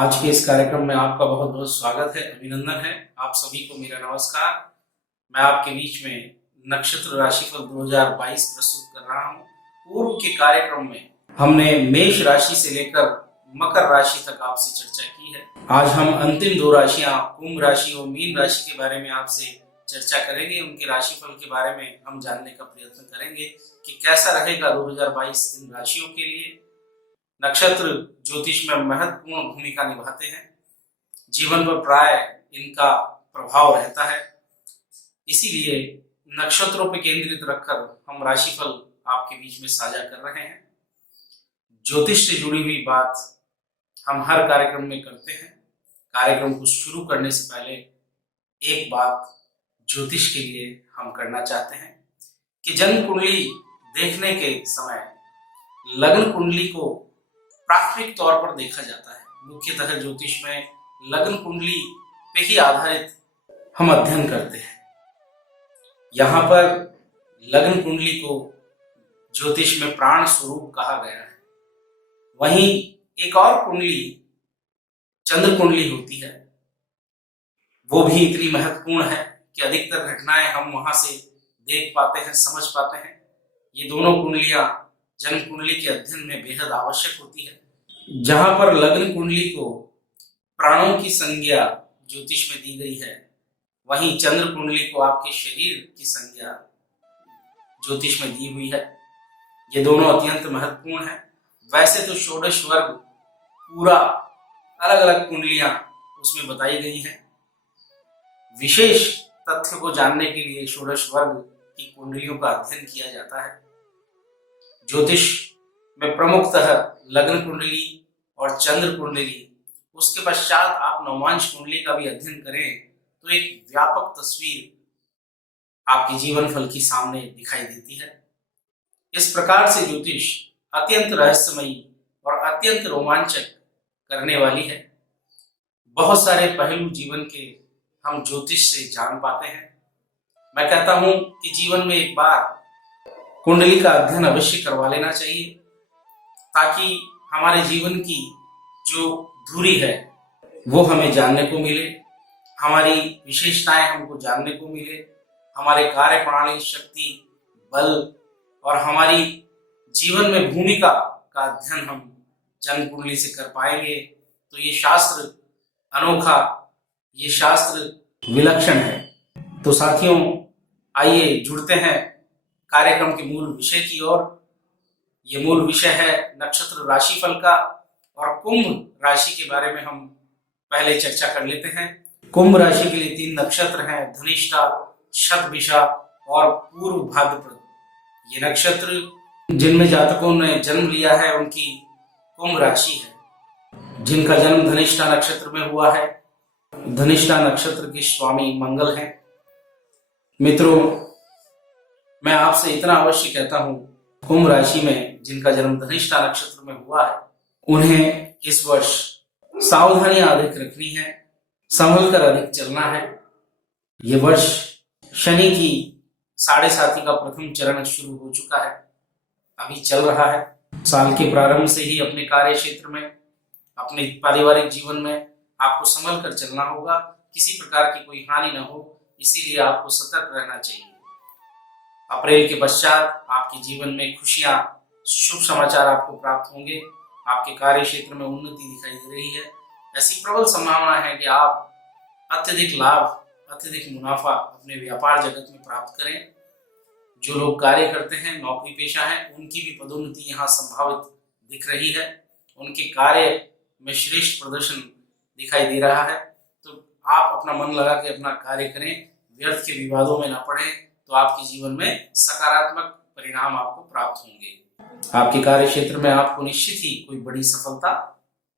आज के इस कार्यक्रम में आपका बहुत बहुत स्वागत है, अभिनंदन है। आप सभी को मेरा नमस्कार। मैं आपके बीच में नक्षत्र राशिफल 2022 प्रस्तुत कर रहा हूँ। पूर्व के कार्यक्रम में हमने मेष राशि से लेकर मकर राशि तक आपसे चर्चा की है। आज हम अंतिम दो राशियां कुंभ राशि और मीन राशि के बारे में आपसे चर्चा करेंगे। उनके राशिफल के बारे में हम जानने का प्रयत्न करेंगे कि कैसा रहेगा 2022 इन राशियों के लिए। नक्षत्र ज्योतिष में महत्वपूर्ण भूमिका निभाते हैं। जीवन पर प्राय इनका प्रभाव रहता है। इसीलिए नक्षत्रों पर केंद्रित रखकर हम राशिफल आपके बीच में साझा कर रहे हैं। ज्योतिष से जुड़ी हुई बात हम हर कार्यक्रम में करते हैं। कार्यक्रम को शुरू करने से पहले एक बात ज्योतिष के लिए हम करना चाहते हैं कि जन्म कुंडली देखने के समय लग्न कुंडली को प्राथमिक तौर पर देखा जाता है। मुख्यतः ज्योतिष में लग्न कुंडली पे ही आधारित हम अध्ययन करते हैं। यहाँ पर लग्न कुंडली को ज्योतिष में प्राण स्वरूप कहा गया है। वहीं एक और कुंडली चंद्र कुंडली होती है। वो भी इतनी महत्वपूर्ण है कि अधिकतर घटनाएं हम वहां से देख पाते हैं, समझ पाते हैं। ये दोनों कुंडलियां जन्म कुंडली के अध्ययन में बेहद आवश्यक होती है। जहां पर लग्न कुंडली को प्राणों की संज्ञा ज्योतिष में दी गई है, वहीं चंद्र कुंडली को आपके शरीर की संज्ञा ज्योतिष में दी हुई है। ये दोनों अत्यंत महत्वपूर्ण है। वैसे तो षोडश वर्ग पूरा अलग अलग कुंडलियां उसमें बताई गई हैं। विशेष तथ्य को जानने के लिए षोडश वर्ग की कुंडलियों का अध्ययन किया जाता है। ज्योतिष में प्रमुखतः लग्न कुंडली और चंद्र कुंडली, उसके पश्चात आप नवांश कुंडली का भी अध्ययन करें तो एक व्यापक तस्वीर आपके जीवन फल की सामने दिखाई देती है। इस प्रकार से ज्योतिष अत्यंत रहस्यमयी और अत्यंत रोमांचक करने वाली है। बहुत सारे पहलू जीवन के हम ज्योतिष से जान पाते हैं। मैं कहता हूं कि जीवन में एक बार कुंडली का अध्ययन अवश्य करवा लेना चाहिए, ताकि हमारे जीवन की जो धुरी है वो हमें जानने को मिले, हमारी विशेषताएं हमको जानने को मिले, हमारे कार्य प्रणाली, शक्ति, बल और हमारी जीवन में भूमिका का अध्ययन हम जन्म कुंडली से कर पाएंगे तो ये शास्त्र अनोखा, ये शास्त्र विलक्षण है। तो साथियों, आइए जुड़ते हैं कार्यक्रम के मूल विषय की ओर। ये मूल विषय है नक्षत्र राशिफल का, और कुंभ राशि के बारे में हम पहले चर्चा कर लेते हैं। कुंभ राशि के लिए 3 नक्षत्र हैं, धनिष्ठा, शतभिषा और पूर्व भाद्रपद। ये नक्षत्र जिनमें जातकों ने जन्म लिया है उनकी कुंभ राशि है। जिनका जन्म धनिष्ठा नक्षत्र में हुआ है, धनिष्ठा नक्षत्र के स्वामी मंगल हैं। मित्रों, मैं आपसे इतना अवश्य कहता हूं, कुंभ राशि में जिनका जन्म धनिष्ठा नक्षत्र में हुआ है उन्हें इस वर्ष सावधानियां अधिक रखनी है, संभल कर अधिक चलना है। ये वर्ष शनि की 7.5 का प्रथम चरण शुरू हो चुका है, अभी चल रहा है। साल के प्रारंभ से ही अपने कार्य क्षेत्र में, अपने पारिवारिक जीवन में आपको संभल कर चलना होगा। किसी प्रकार की कोई हानि न हो, इसीलिए आपको सतर्क रहना चाहिए। अप्रैल के पश्चात आपके जीवन में खुशियां, शुभ समाचार आपको प्राप्त होंगे। आपके कार्य क्षेत्र में उन्नति दिखाई दे रही है। ऐसी प्रबल संभावना है कि आप अत्यधिक लाभ, अत्यधिक मुनाफा अपने व्यापार जगत में प्राप्त करें। जो लोग कार्य करते हैं, नौकरी पेशा हैं, उनकी भी पदोन्नति यहाँ संभावित दिख रही है। उनके कार्य में श्रेष्ठ प्रदर्शन दिखाई दे रहा है। तो आप अपना मन लगा के अपना कार्य करें, व्यर्थ के विवादों में न पड़े, तो आपके जीवन में सकारात्मक परिणाम आपको प्राप्त होंगे। आपके कार्य क्षेत्र में आपको निश्चित ही कोई बड़ी सफलता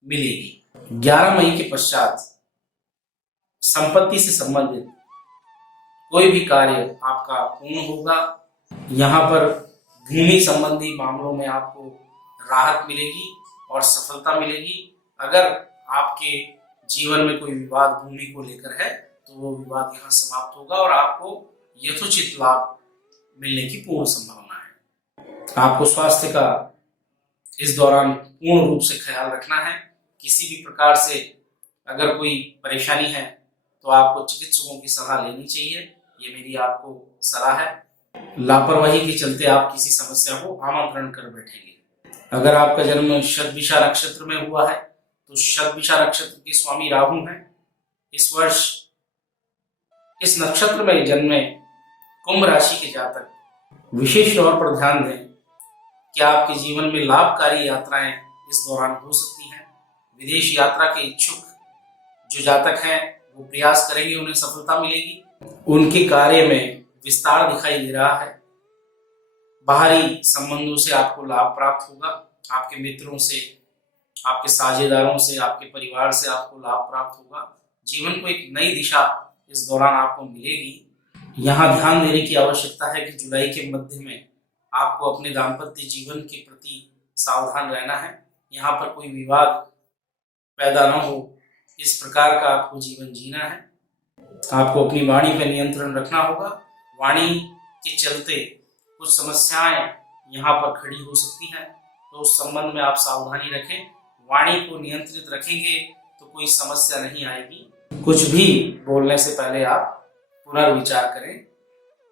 मिलेगी। 11 मई के पश्चात संपत्ति से संबंधित कोई भी कार्य आपका पूर्ण होगा। यहाँ पर भूमि संबंधी मामलों में आपको राहत मिलेगी और सफलता मिलेगी। अगर आपके जीवन में कोई विवाद भूमि को लेकर है तो वो विवाद यहाँ समाप्त होगा और आपको यथोचित लाभ मिलने की पूर्ण संभावना है। आपको स्वास्थ्य का इस दौरान पूर्ण रूप से ख्याल रखना है किसी भी प्रकार से अगर कोई परेशानी है तो आपको चिकित्सकों की सलाह लेनी चाहिए। ये मेरी आपको सलाह है। लापरवाही के चलते आप किसी समस्या को आमंत्रण कर बैठेंगे। अगर आपका जन्म शतभिषा नक्षत्र में हुआ है तो शतभिषा नक्षत्र के स्वामी राहु हैं। इस वर्ष इस नक्षत्र में जन्मे कुंभ राशि के जातक विशेष तौर पर ध्यान दें कि आपके जीवन में लाभकारी यात्राएं इस दौरान हो सकती हैं। विदेश यात्रा के इच्छुक जो जातक हैं वो प्रयास करेंगे, उन्हें सफलता मिलेगी। उनके कार्य में विस्तार दिखाई दे रहा है। बाहरी संबंधों से आपको लाभ प्राप्त होगा। आपके मित्रों से, आपके साझेदारों से, आपके परिवार से आपको लाभ प्राप्त होगा। जीवन को एक नई दिशा इस दौरान आपको मिलेगी। यहाँ ध्यान देने की आवश्यकता है कि जुलाई के मध्य में आपको अपने दाम्पत्य जीवन के प्रति सावधान रहना है। यहाँ पर कोई विवाद पैदा न हो, इस प्रकार का आपको जीवन जीना है। आपको अपनी वाणी पर नियंत्रण रखना होगा। वाणी के चलते कुछ समस्याएं यहाँ पर खड़ी हो सकती हैं, तो उस संबंध में आप सावधानी रखें। वाणी को नियंत्रित रखेंगे तो कोई समस्या नहीं आएगी। कुछ भी बोलने से पहले आप पुनर्विचार करें,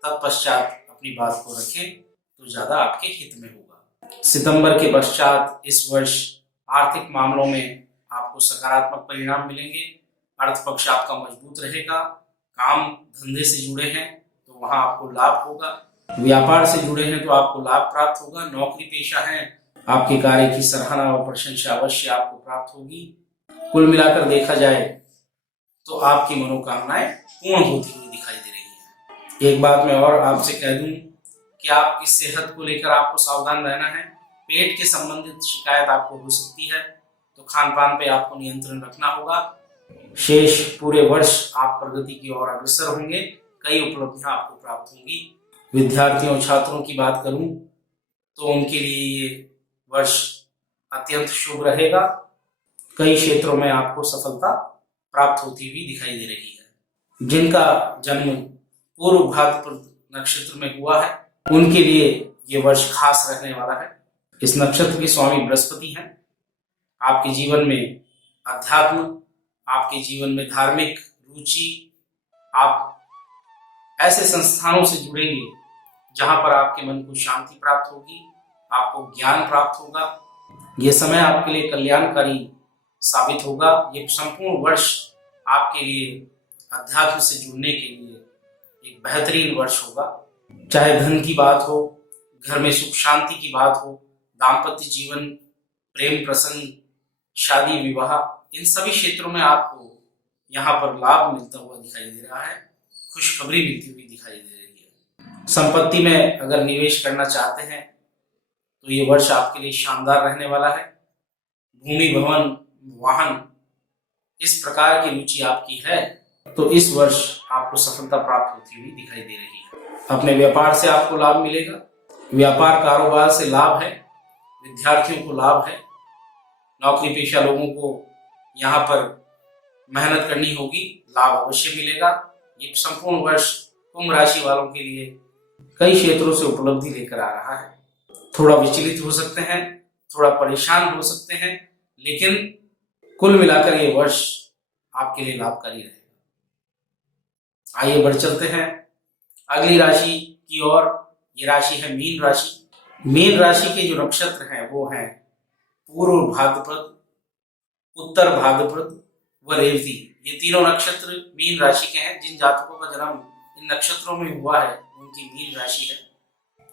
तत्पश्चात अपनी बात को रखें तो ज्यादा आपके हित में होगा। सितंबर के पश्चात इस वर्ष आर्थिक मामलों में आपको सकारात्मक परिणाम मिलेंगे। अर्थ पक्ष आपका मजबूत रहेगा। काम धंधे से जुड़े हैं तो वहां आपको लाभ होगा। व्यापार से जुड़े हैं तो आपको लाभ प्राप्त होगा। नौकरी पेशा है, आपके कार्य की सराहना और प्रशंसा अवश्य आपको प्राप्त होगी। कुल मिलाकर देखा जाए तो आपकी मनोकामनाएं पूर्ण होती हुई दिखाई दे रही हैं। एक बात मैं और आपसे कह दूं कि आपकी सेहत को लेकर आपको सावधान रहना है। पेट के संबंधित शिकायत आपको हो सकती है, तो खान पान पे आपको नियंत्रण रखना होगा। शेष पूरे वर्ष आप प्रगति की ओर अग्रसर होंगे। कई उपलब्धियां आपको प्राप्त होंगी। विद्यार्थियों छात्रों की बात करूं तो उनके लिए ये वर्ष अत्यंत शुभ रहेगा। कई क्षेत्रों में आपको सफलता प्राप्त होती हुई दिखाई दे रही है। जिनका जन्म पूर्व भाद्रपद नक्षत्र में हुआ है उनके लिए ये वर्ष खास रहने वाला है। इस नक्षत्र के स्वामी बृहस्पति हैं। आपके जीवन में अध्यात्म, आपके जीवन में धार्मिक रुचि, आप ऐसे संस्थानों से जुड़ेंगे जहां पर आपके मन को शांति प्राप्त होगी, आपको ज्ञान प्राप्त होगा। यह समय आपके लिए कल्याणकारी साबित होगा। ये संपूर्ण वर्ष आपके लिए अध्यात्म से जुड़ने के लिए एक बेहतरीन वर्ष होगा। चाहे धन की बात हो, घर में सुख शांति की बात हो, दाम्पत्य जीवन, प्रेम प्रसंग, शादी विवाह, इन सभी क्षेत्रों में आपको यहाँ पर लाभ मिलता हुआ दिखाई दे रहा है। खुशखबरी मिलती हुई दिखाई दे रही है। संपत्ति में अगर निवेश करना चाहते हैं तो ये वर्ष आपके लिए शानदार रहने वाला है। भूमि, भवन, वाहन, इस प्रकार की रुचि आपकी है तो इस वर्ष आपको सफलता प्राप्त होती हुई दिखाई दे रही है। अपने व्यापार से आपको लाभ मिलेगा। व्यापार कारोबार से लाभ है। विद्यार्थियों को लाभ है। नौकरी पेशा लोगों को यहाँ पर मेहनत करनी होगी, लाभ अवश्य मिलेगा। ये संपूर्ण वर्ष कुंभ राशि वालों के लिए कई क्षेत्रों से उपलब्धि लेकर आ रहा है। थोड़ा विचलित हो सकते हैं, थोड़ा परेशान हो सकते हैं, लेकिन कुल मिलाकर ये वर्ष आपके लिए लाभकारी रहेगा। आइए बढ़ चलते हैं अगली राशि की ओर। ये राशि है मीन राशि। मीन राशि के जो नक्षत्र हैं वो हैं पूर्व भाद्रपद, उत्तर भाद्रपद व रेवती। ये तीनों नक्षत्र मीन राशि के हैं। जिन जातकों का जन्म इन नक्षत्रों में हुआ है उनकी मीन राशि है।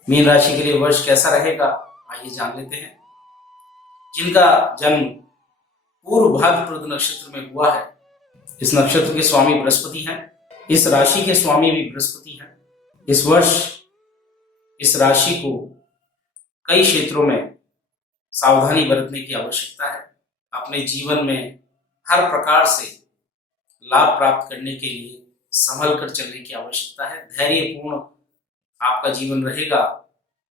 मीन राशि के लिए वर्ष कैसा रहेगा आइए जान लेते हैं। जिनका जन्म पूर्व भाद्रपद नक्षत्र में हुआ है, इस नक्षत्र के स्वामी बृहस्पति हैं। इस राशि के स्वामी भी बृहस्पति हैं। इस वर्ष इस राशि को कई क्षेत्रों में सावधानी बरतने की आवश्यकता है। अपने जीवन में हर प्रकार से लाभ प्राप्त करने के लिए संभल कर चलने की आवश्यकता है। धैर्यपूर्ण आपका जीवन रहेगा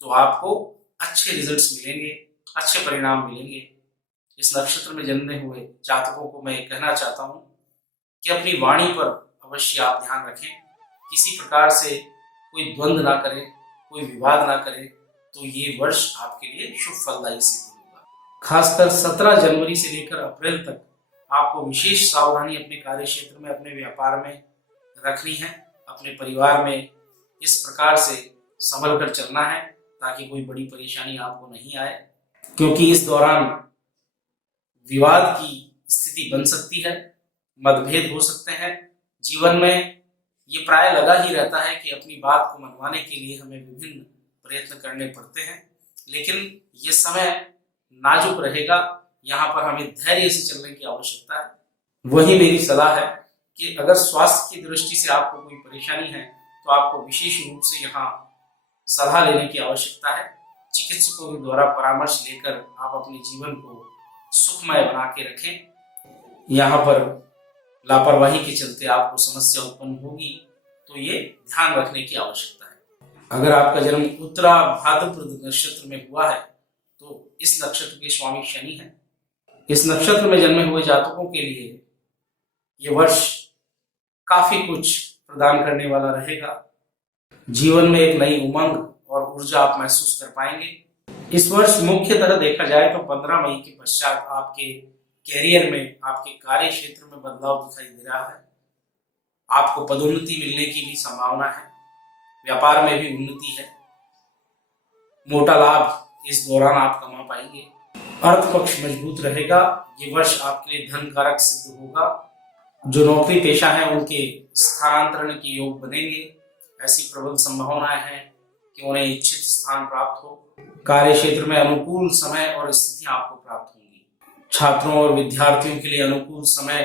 तो आपको अच्छे रिजल्ट्स मिलेंगे, अच्छे परिणाम मिलेंगे। इस नक्षत्र में जन्मे हुए जातकों को मैं कहना चाहता हूं कि अपनी वाणी पर अवश्य आप ध्यान रखें। किसी प्रकार से कोई द्वंद ना करें, कोई विवाद ना करें, तो ये वर्ष आपके लिए शुभ फलदायी सिद्ध होगा। खासकर 17 जनवरी से लेकर अप्रैल तक आपको विशेष सावधानी अपने कार्य क्षेत्र में, अपने व्यापार में रखनी है। अपने परिवार में इस प्रकार से संभल कर चलना है ताकि कोई बड़ी परेशानी आपको नहीं आए, क्योंकि इस दौरान विवाद की स्थिति बन सकती है, मतभेद हो सकते हैं। जीवन में ये प्राय लगा ही रहता है कि अपनी बात को मनवाने के लिए हमें विभिन्न प्रयत्न करने पड़ते हैं, लेकिन ये समय नाजुक रहेगा। यहाँ पर हमें धैर्य से चलने की आवश्यकता है। वही मेरी सलाह है कि अगर स्वास्थ्य की दृष्टि से आपको कोई परेशानी है तो आपको विशेष रूप से यहाँ सलाह लेने की आवश्यकता है। चिकित्सकों के द्वारा परामर्श लेकर आप अपने जीवन को सुखमय बना के रखें। यहाँ पर लापरवाही के चलते आपको समस्या उत्पन्न होगी तो ये ध्यान रखने की आवश्यकता है। अगर आपका जन्म उत्तरा भाद्रपद नक्षत्र में हुआ है तो इस नक्षत्र के स्वामी शनि हैं। इस नक्षत्र में जन्मे हुए जातकों के लिए ये वर्ष काफी कुछ प्रदान करने वाला रहेगा। जीवन में एक नई उमंग और ऊर्जा आप महसूस कर पाएंगे। इस वर्ष मुख्यतः देखा जाए तो 15 मई के पश्चात आपके कैरियर में, आपके कार्य क्षेत्र में बदलाव दिखाई दे रहा है। आपको पदोन्नति मिलने की भी संभावना है। व्यापार में भी उन्नति है। मोटा लाभ इस दौरान आप कमा पाएंगे। अर्थ पक्ष मजबूत रहेगा। ये वर्ष आपके लिए धन कारक सिद्ध होगा। जो नौकरी पेशा है उनके स्थानांतरण के योग बनेंगे। ऐसी प्रबल संभावनाएं हैं कि उन्हें इच्छित स्थान प्राप्त हो। कार्य क्षेत्र में अनुकूल समय और स्थितियां आपको प्राप्त होंगी। छात्रों और विद्यार्थियों के लिए अनुकूल समय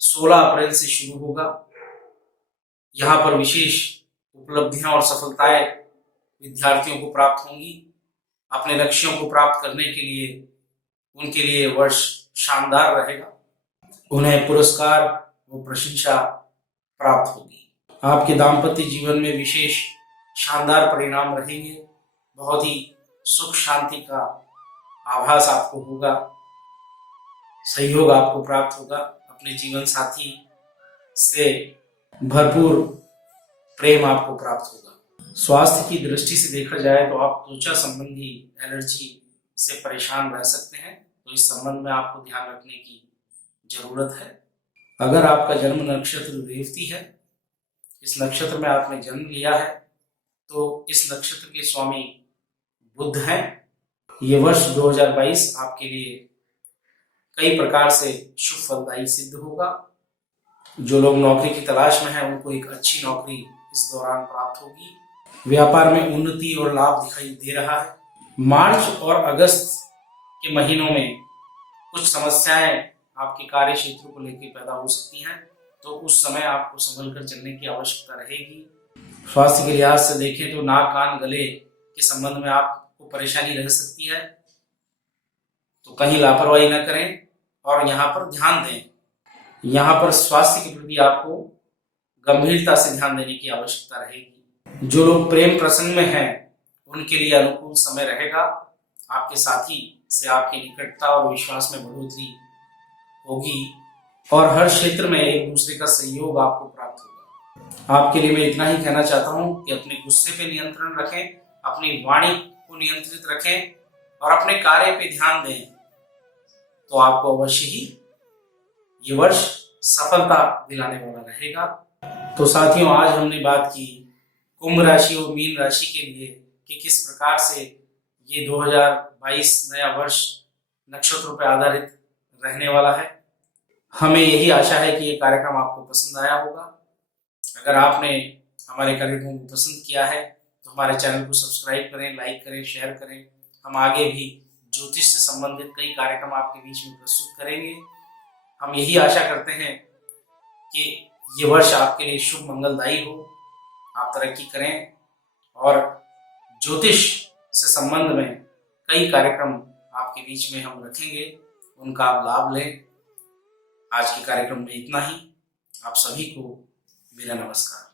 16 अप्रैल से शुरू होगा। यहाँ पर विशेष उपलब्धियां और सफलताएं विद्यार्थियों को प्राप्त होंगी। अपने लक्ष्यों को प्राप्त करने के लिए उनके लिए वर्ष शानदार रहेगा। उन्हें पुरस्कार व प्रशंसा प्राप्त होगी। आपके दाम्पत्य जीवन में विशेष शानदार परिणाम रहेंगे। बहुत ही सुख शांति का आभास आपको होगा। सहयोग आपको प्राप्त होगा। अपने जीवन साथी से भरपूर प्रेम आपको प्राप्त होगा। स्वास्थ्य की दृष्टि से देखा जाए तो आप त्वचा संबंधी एलर्जी से परेशान रह सकते हैं, तो इस संबंध में आपको ध्यान रखने की जरूरत है। अगर आपका जन्म नक्षत्र रेवती है, इस नक्षत्र में आपने जन्म लिया है, तो इस नक्षत्र के स्वामी बुध हैं। ये वर्ष 2022 आपके लिए कई प्रकार से शुभ फलदायी सिद्ध होगा। जो लोग नौकरी की तलाश में हैं उनको एक अच्छी नौकरी इस दौरान प्राप्त होगी। व्यापार में उन्नति और लाभ दिखाई दे रहा है। मार्च और अगस्त के महीनों में कुछ समस्याएं आपके कार्य क्षेत्र को लेकर पैदा हो सकती हैं, तो उस समय आपको संभल कर चलने की आवश्यकता रहेगी। स्वास्थ्य के लिहाज से देखें तो नाक, कान, गले के संबंध में आपको परेशानी रह सकती है, तो कहीं लापरवाही न करें और यहाँ पर ध्यान दें। यहाँ पर स्वास्थ्य के प्रति आपको गंभीरता से ध्यान देने की आवश्यकता रहेगी। जो लोग प्रेम प्रसंग में हैं उनके लिए अनुकूल समय रहेगा। आपके साथी से आपकी निकटता और विश्वास में बढ़ोतरी होगी और हर क्षेत्र में एक दूसरे का सहयोग आपको प्राप्त होगा। आपके लिए मैं इतना ही कहना चाहता हूं कि अपने गुस्से पे नियंत्रण रखें, अपनी वाणी को नियंत्रित रखें और अपने कार्य पे ध्यान दें, तो आपको अवश्य ही ये वर्ष सफलता दिलाने वाला रहेगा। तो साथियों, आज हमने बात की कुंभ राशि और मीन राशि के लिए कि किस प्रकार से ये 2022 नया वर्ष नक्षत्रों पर आधारित रहने वाला है। हमें यही आशा है कि ये कार्यक्रम आपको पसंद आया होगा। अगर आपने हमारे कार्यक्रम को पसंद किया है तो हमारे चैनल को सब्सक्राइब करें, लाइक करें, शेयर करें। हम आगे भी ज्योतिष से संबंधित कई कार्यक्रम आपके बीच में प्रस्तुत करेंगे। हम यही आशा करते हैं कि ये वर्ष आपके लिए शुभ मंगलदायी हो, आप तरक्की करें और ज्योतिष से संबंध में कई कार्यक्रम आपके बीच में हम रखेंगे, उनका आप लाभ लें। आज के कार्यक्रम में इतना ही। आप सभी को मेरा नमस्कार।